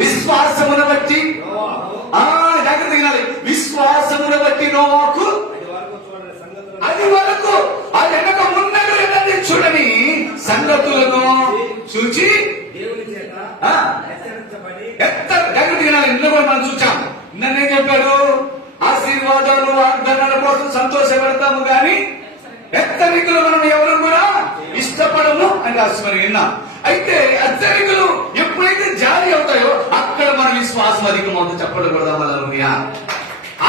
విశ్వాసమును బట్టి జాగ్రత్త వినాలి. విశ్వాసమును బట్టి నోవాహు అది వరకు ఆ వెనక ముందడు ఎన్నది చూడని సంగతులను చూచి జాగ్రత్త వినాలి. ఇందులో కూడా మనం చూచాం. నన్నేం చెప్పాడు? ఆశీర్వాదాలు వాగ్దానాల కోసం సంతోషపడతాము కానీ హెచ్చరికలు మనం ఎవరు కూడా ఇష్టపడము అని రాసి విన్నాం. అయితే హెచ్చరికలు ఎప్పుడైతే జారీ అవుతాయో అక్కడ మన విశ్వాసం అధికమవుతుంది. చెప్పకూడదా? వల్ల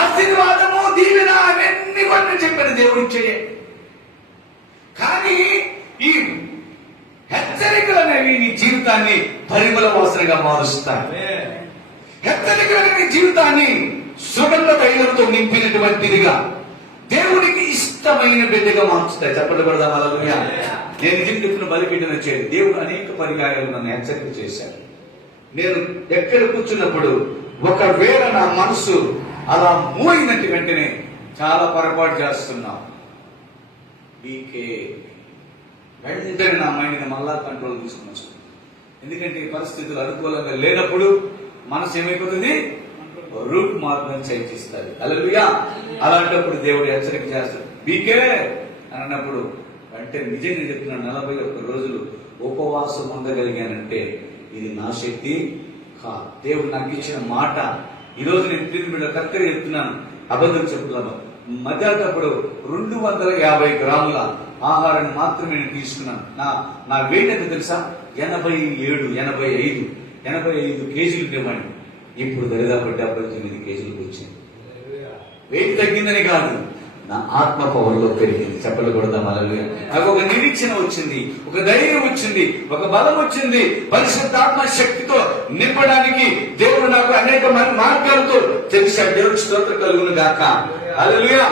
ఆశీర్వాదము దీవెన అవన్నీ కూడా చెప్పాడు దేవుడు చేయ. కానీ ఈ హెచ్చరికలు అనేవి నీ జీవితాన్ని పరిమళ వాసనగా మారుస్తాయి. హెచ్చరికలు అనేవి జీవితాన్ని సుగంధ తైలంతో నింపినటువంటిదిగా దేవుడికి ఇష్టమైన బిడ్డగా మార్చుతాయి. చెప్పకూడదా? హల్లెలూయా. నేను నిజంగా బలిపీఠన చేయడు. దేవుడు అనేక పర్యాయాలు నన్ను హెచ్చరిక చేశాడు. నేను ఎక్కడ కూర్చున్నప్పుడు ఒకవేళ నా మనసు అలా మూయినట్టు వెంటనే చాలా పొరపాటు చేస్తున్నాం, వెంటనే నా మైండ్ని మళ్ళా కంట్రోల్ తీసుకుని. ఎందుకంటే ఈ పరిస్థితులు అనుకూలంగా లేనప్పుడు మనసు ఏమైపోతుంది? రూట్ మార్గం చేయిస్తారు. హల్లెలూయా. అలాంటప్పుడు దేవుడు హెచ్చరిక చేస్తాడు. బీకే అని అన్నప్పుడు అంటే నిజంగా చెప్పిన 41 రోజులు ఉపవాసం ఉండగలిగానంటే ఇది నా శక్తి కాదు, దేవుడు నాకు ఇచ్చిన మాట. ఈరోజు నేను తిరిగి కరెక్ట్గా చెప్తున్నాను, అబద్ధం చెప్తున్నాను. మధ్యాహ్నప్పుడు 250 గ్రాముల ఆహారాన్ని మాత్రమే నేను తీసుకున్నాను. నా వెయిట్ ఎంత తెలుసా? 85 కేజీలు ఉండేవాడిని. ఇప్పుడు దరిదాపు 79 కేజీలకు వచ్చింది. వెయిట్ తగ్గిందని కాదు, నా ఆత్మ పవర్లో పెరిగింది. చెప్పకూడదా? హల్లెలూయా. నాకు ఒక నిరీక్షణ వచ్చింది, ఒక ధైర్యం వచ్చింది, ఒక బలం వచ్చింది. పరిశుద్ధాత్మ శక్తితో నింపడానికి దేవుడు నాకు అనేక మార్గాలతో తెలిసాడు. దేవుడు స్తోత్రం కలుగును గాక. హల్లెలూయా.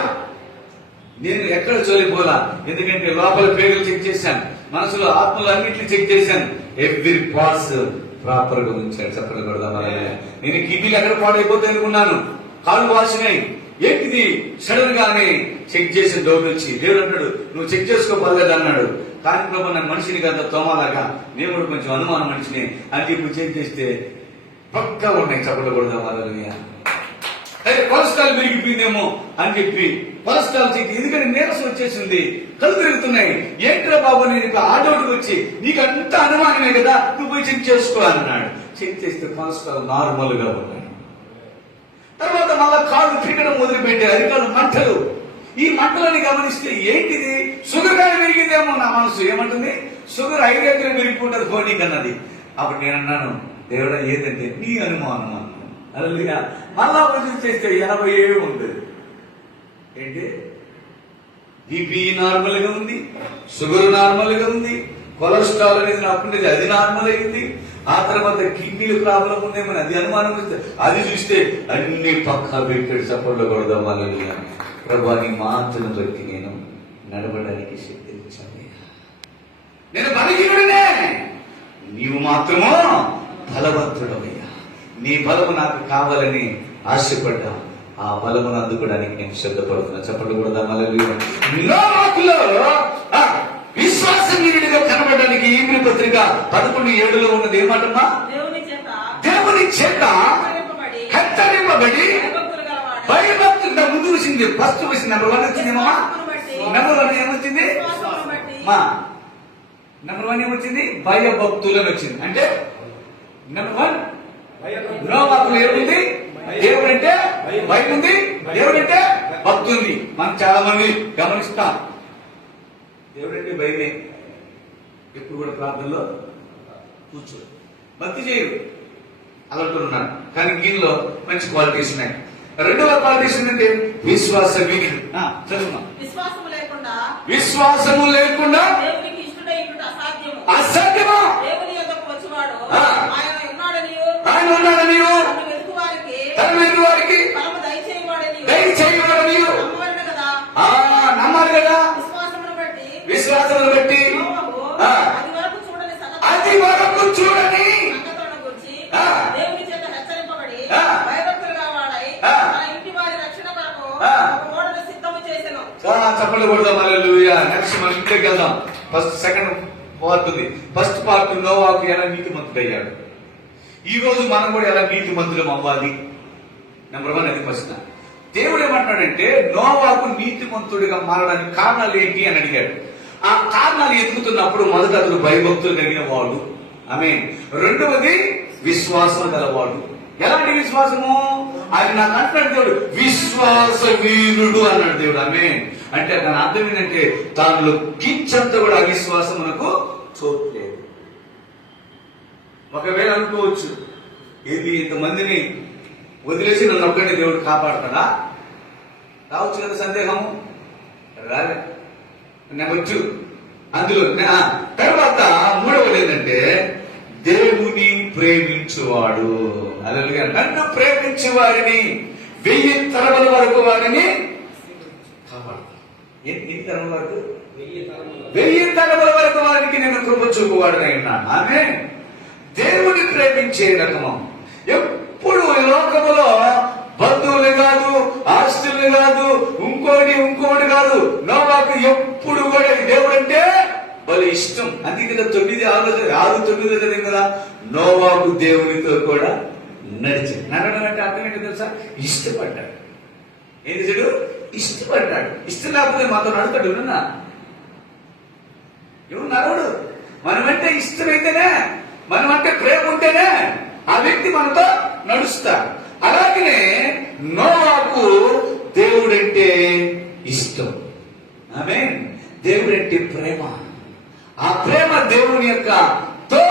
నేను ఎక్కడ చోలిపోలా, ఎందుకంటే లోపల పేగులు చెక్ చేశాను, మనసులో ఆత్మలు అన్నింటినీ చెక్ చేశాను. ఎవ్రీ పార్ట్స్ ప్రాపర్ గా ఉంచాడు. చెప్పకూడదా? హల్లెలూయా. నేను కిడ్నీలు ఎక్కడ పాడైపోతాయి అనుకున్నాను, కాళ్ళు వాసినాయి. ఏంటిది? సడన్ గానే చెక్ చేసిన డౌట్ వచ్చి దేవుడు అన్నాడు, నువ్వు చెక్ చేసుకోలేదు అన్నాడు. కానీ ప్రభు నన్ను మనిషిని కదా తోమాలాగా, నేను కూడా కొంచెం అనుమానం మనిషిని అని ఇప్పుడు చెక్ చేస్తే పక్కా ఉన్నాయి. చెప్పకూడదా? హల్లెలూయా. కొలెస్ట్రాల్ పెరిగిపోయిందేమో అని చెప్పి కొలెస్ట్రాల్ చెక్, ఎందుకంటే నీరసం వచ్చేసింది, కళ్ళు తిరుగుతున్నాయి. ఏంట్రా బాబు, నేను ఆ డౌట్కి వచ్చి నీకు అంత అనుమానమే కదా, నువ్వు పోయి చెక్ చేసుకో అన్నాడు. చెక్ చేస్తే కొలెస్ట్రాల్ నార్మల్ గా ఉన్నాయి. తర్వాత మళ్ళా కాళ్ళు తిరగడం మొదలుపెట్టారు, అరికాళ్ళు మంటలు. ఈ మంటలని గమనిస్తే ఏంటిది? షుగర్ కానీ పెరిగిందేమో. నా మనసు ఏమంటుంది? షుగర్ 5 రేట్లు పెరిగిపోతుంది ఫోనిక్ అన్నది. అప్పుడు నేను అన్నాను, దేవుడా ఏదంటే నీ అనుమానం అన్నాను. హల్లెలూయా. మళ్ళా వదిలి చేస్తే 87 ఉంటుంది. ఏంటి? బీపీ నార్మల్ గా ఉంది, షుగర్ నార్మల్ గా ఉంది, కొలెస్ట్రాల్ అనేది నాకు ఉండేది అది నార్మల్ అయింది. ఆ తర్వాత కిడ్నీలు ప్రాబ్లం ఉందేమని అది అనుమానం వస్తే అది చూస్తే అన్ని పక్కా పెట్టాడు. సపోర్ట్లో కొడదాం. హల్లెలూయా. ప్రభువా నీ మాటను బట్టి నేను నడవడానికి శక్తి ఇచ్చాను. నేను బలహీనుడినే, నీవు మాత్రమో బలవంతుడవయ్యా. నీ బలము నాకు కావాలని ఆశపడ్డా, ఆ బలమును అందుకోవడానికి నేను సిద్ధపడుతున్నా. చెప్పకూడదా? హల్లెలూయా. విశ్వాసహీనుడిగా కనబడడానికి ఈబ్రీ పత్రిక 11:7 ఉన్నది ఏమంటమ్మా? దేవుని చేత హెచ్చరింపబడి భయభక్తులు. ముందు వచ్చింది, ఫస్ట్ వచ్చింది నెంబర్ 1 వచ్చింది. నెంబర్ 1 ఏమొచ్చింది? నెంబర్ 1 ఏమొచ్చింది? భయభక్తులని వచ్చింది. అంటే నెంబర్ 1 నోవాహులో ఏముంది? దేవుడంటే భయం ఉంది, దేవుడంటే భక్తి ఉంది. మనం చాలా మంది గమనిస్తాం, దేవుడంటే భయమే, ఎప్పుడు కూడా ప్రార్థనలో కూర్చో, భక్తి చేయరు, అలవాటున్నారు. కానీ దీనిలో మంచి క్వాలిటీస్ ఉన్నాయి. రెండవ క్వాలిటీస్ ఏంటంటే విశ్వాస వీరుడు. చదువుమా. విశ్వాసము లేకుండా అసాధ్యమా? ఆయన ఉన్నాడని తన వెతుకు వారికి దయచేయవాడని నమ్మాలి కదా. విశ్వాసమును బట్టి అది వరకు చూడని చెప్పలు కొడదాం. హల్లెలూయా. నెక్స్ట్ మనం ఇంటికి వెళ్దాం. ఫస్ట్ సెకండ్ పార్ట్ ఉంది. ఫస్ట్ పార్ట్ నోవాహు ఎలా నీతిమంతుడయ్యాడు, ఈ రోజు మనం కూడా ఎలా నీతిమంతులం అవ్వాలి? నెంబర్ 1 అది ప్రశ్న. దేవుడు ఏమంటాడంటే నోవాహు నీతిమంతుడిగా మారడానికి కారణాలు ఏంటి అని అడిగాడు. ఆ కారణాలు ఎదుగుతున్నప్పుడు మొదట అతను భయభక్తులు కలిగిన వాడు, ఆమేన్. రెండవది విశ్వాసం గలవాడు. ఎలాంటి విశ్వాసము? ఆయన నాకు అంటున్నాడు దేవుడు విశ్వాస వీరుడు అన్నాడు దేవుడు, ఆమేన్. అంటే దాని అర్థం ఏంటంటే దానిలో కించంత కూడా అవిశ్వాసం మనకు చూడలేదు. ఒకవేళ అనుకోవచ్చు, ఇది ఇంతమందిని వదిలేసి నన్ను ఒక్కడిని దేవుడు కాపాడుతాడా? రావచ్చు కదా సందేహము. రాలే. నెంబర్ 2 అందులో తర్వాత మూడవది ఏంటంటే దేవుని ప్రేమించువాడు. హల్లెలూయా. నన్ను ప్రేమించు వారిని 1000 తరముల వరకు వారిని కాపాడుతాడు. ఎన్ని తరముల వరకు? 1000 తరముల వరకు వారికి నేను కృప చూపువాడునై ఉన్నాను, ఆమేన్. దేవుని ప్రేమించే రకము. ఎప్పుడు లోకములో బంధువులు కాదు, ఆస్తులు కాదు, ఇంకోటి కాదు. నోవాహుకు ఎప్పుడు కూడా దేవుడు అంటే వాళ్ళు ఇష్టం. అందుకే 9:6-9 చదివింది కదా, నోవాహు దేవునితో కూడా నడిచాడు. నడవడం అంటే అర్థం ఏంటో తెలుసా? ఇష్టపడ్డాడు. ఏం చేశాడు? ఇష్టపడ్డాడు. ఇష్టం లేకపోతే మాతో నడుతాడు ఎవరన్నా? ఎవరు నడవడు. మనమంటే ఇష్టమైతేనే, మనమంటే ప్రేమ ఉంటేనే ఆ వ్యక్తి మనతో నడుస్తాడు. అలాగనే నోవాహుకు దేవుడంటే ఇష్టం, ఆమేన్. దేవుడంటే ప్రేమ. ఆ ప్రేమ దేవుని యొక్క తో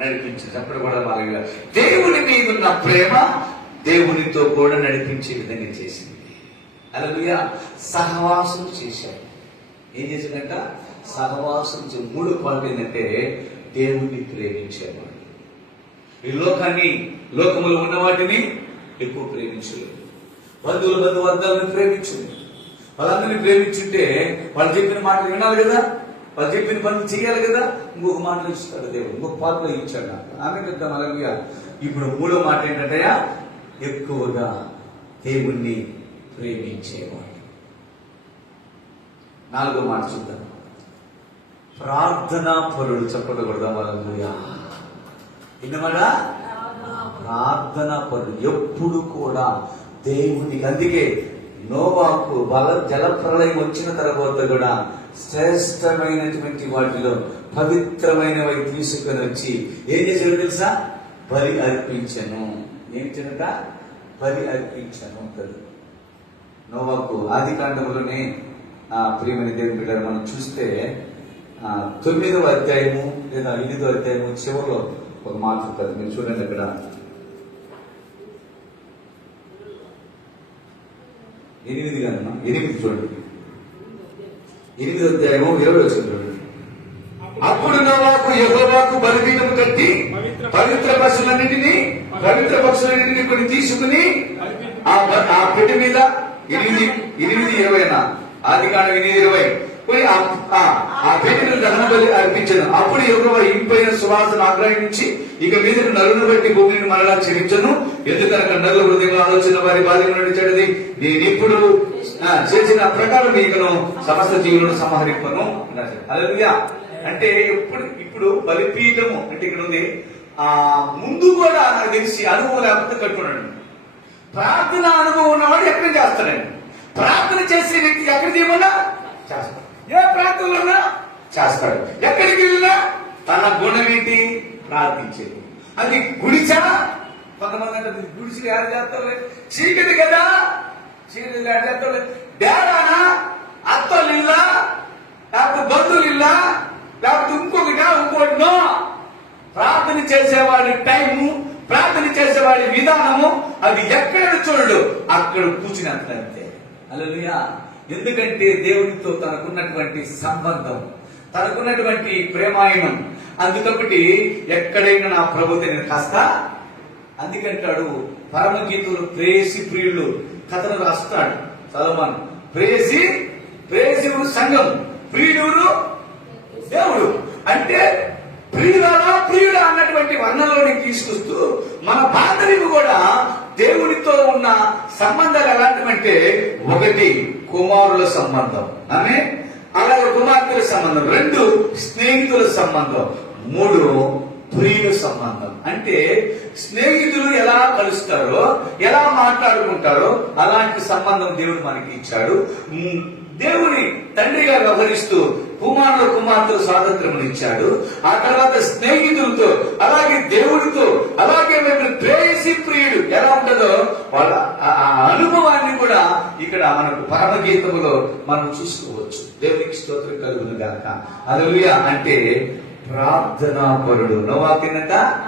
నడిపించింది. అప్పుడు కూడా బాగా దేవుని మీద ఉన్న ప్రేమ దేవునితో కూడా నడిపించే విధంగా చేసింది. హల్లెలూయా. సహవాసం చేశాడు. ఏం చేసిందంట? సహవాసం. 3 పాయింట్ ఏంటంటే దేవుణ్ణి ప్రేమించేవాడు. ఈ లోకములో ఉన్న వాటిని ఎక్కువ ప్రేమించలేదు. బంధువులను ప్రేమించలేదు. వాళ్ళందరినీ ప్రేమించుంటే వాళ్ళు చెప్పిన మాటలు వినాలి కదా, వాళ్ళు చెప్పిన పనులు చేయాలి కదా. ఇంకొక మాటలు ఇస్తాడు దేవుడు, ఇంకొక పాటలు ఇచ్చాడు నాకు, ఆమె పెద్ద మలగా. ఇప్పుడు 3వ మాట ఏంటంటే ఎక్కువగా దేవుణ్ణి ప్రేమించేవాడు. 4వ మాట చూద్దాం. ప్రార్థనా పరుడు. చెప్పకూడదా మలగా? ఎన్నమాట? ప్రార్థనా పరుడు. ఎప్పుడు కూడా దేవునికి. అందుకే నోవాహు జలప్రళయం వచ్చిన తర్వాత కూడా శ్రేష్టమైనటువంటి వాటిలో పవిత్రమైనవి తీసుకొని వచ్చి ఏం చేశాడు తెలుసా? బలి అర్పించను. ఏంటంట? బలి అర్పించను. నోవాహు ఆదికాండములోనే ప్రియమైన దేవుని బిడ్డలు మనం చూస్తే 9వ అధ్యాయము లేదా 8వ అధ్యాయము చివరిలో ఒక మాట ఉంటుంది. మీరు చూడండి అక్కడ 8 చూడండి. 8వ అధ్యాయము 20వ వచనం చూడండి. అప్పుడు నోవాహు యెహోవాకు బలిపీఠము కట్టి పవిత్ర పశువులన్నింటినీ కొన్ని తీసుకుని ఆ పెట్టె మీద 8:20 ఆదికాండం 8:20 పోయి ఆ పెట్టెను దహన బలి అర్పించను. అప్పుడు యెహోవా ఇంపైన సువాసన ఆగ్రహించి ఇక మీద నరులను బట్టి భూమిని మరలా క్షమించను. ఎందుకనగా నరుల హృదయంలో ఆలోచన వారి బాల్యం నడిచాడది. నేను ఇప్పుడు చేసిన ప్రకారం నీకును సమస్త జీవులను సంహరింపను. హల్లెలూయా. అంటే ఇప్పుడు బలిపీఠము అంటే ఇక్కడ ఉంది. ముందు కూడా నాకు తెలిసి అనుభవం లేకపోతే కట్టుకున్నాడు. ప్రార్థన అనుభవం ఉన్నవాడు ఎక్కడ చేస్తాడండి. ప్రార్థన చేసే వ్యక్తి ఎక్కడ చేయమన్నా చేస్తాడు. ఏ ప్రాంతంలో చేస్తాడు. ఎక్కడికి వెళ్ళినా తన గుణం ఏంటి? ప్రార్థించేది. అది గుడిచా? కొంతమంది అంటే గుడిసి ఏడ చేస్తారు, చీకటి కదా, చీకటి ఏడ చేస్తారు. డేడానా? అత్తలు ఇల్లా, లేకపోతే బంధువులు ఇల్లా, లేకపోతే ఇంకొకటినో. ప్రార్థన చేసేవాడి టైము, ప్రార్థన చేసేవాడి విధానము అది ఎక్కడ చూడడు, అక్కడ కూర్చుని. హల్లెలూయా. ఎందుకంటే దేవునితో తనకున్నటువంటి సంబంధం, తనకున్నటువంటి ప్రేమాయణం. అందుకబట్టి ఎక్కడైనా నా ప్రభుత్వ నేను కాస్త. అందుకంటాడు పరమగీతులు ప్రేసి ప్రియుడు కథను రాస్తాడు సొలొమోను. ప్రేసి సంఘం, ప్రియుడు దేవుడు. అంటే ప్రియుడా అన్నటువంటి వర్ణంలోని తీసుకొస్తూ మన బాంధవ్యం కూడా దేవునితో ఉన్న సంబంధాలు ఎలాంటివంటే, 1 కుమారుల సంబంధం, అలాగే కుమార్తెల సంబంధం, 2 స్నేహితుల సంబంధం, 3 ప్రియుల సంబంధం. అంటే స్నేహితులు ఎలా కలుస్తారో, ఎలా మాట్లాడుకుంటారో అలాంటి సంబంధం దేవుడు మనకి ఇచ్చాడు. దేవుని తండ్రిగా వ్యవహరిస్తూ కుమార్తె స్వాతంత్రం ఇచ్చాడు. ఆ తర్వాత స్నేహితులతో, అలాగే దేవుడితో, అలాగే మేము ప్రేయసి ప్రియుడు ఎలా ఉంటుందో వాళ్ళ ఆ అనుభవాన్ని కూడా ఇక్కడ మనకు పరమగీతములో మనం చూసుకోవచ్చు. దేవునికి స్తోత్రం కలుగును గాక. హల్లెలూయా. అంటే ప్రార్థనాపరుడు. నోవాహు కిందట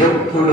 ఎప్పుడు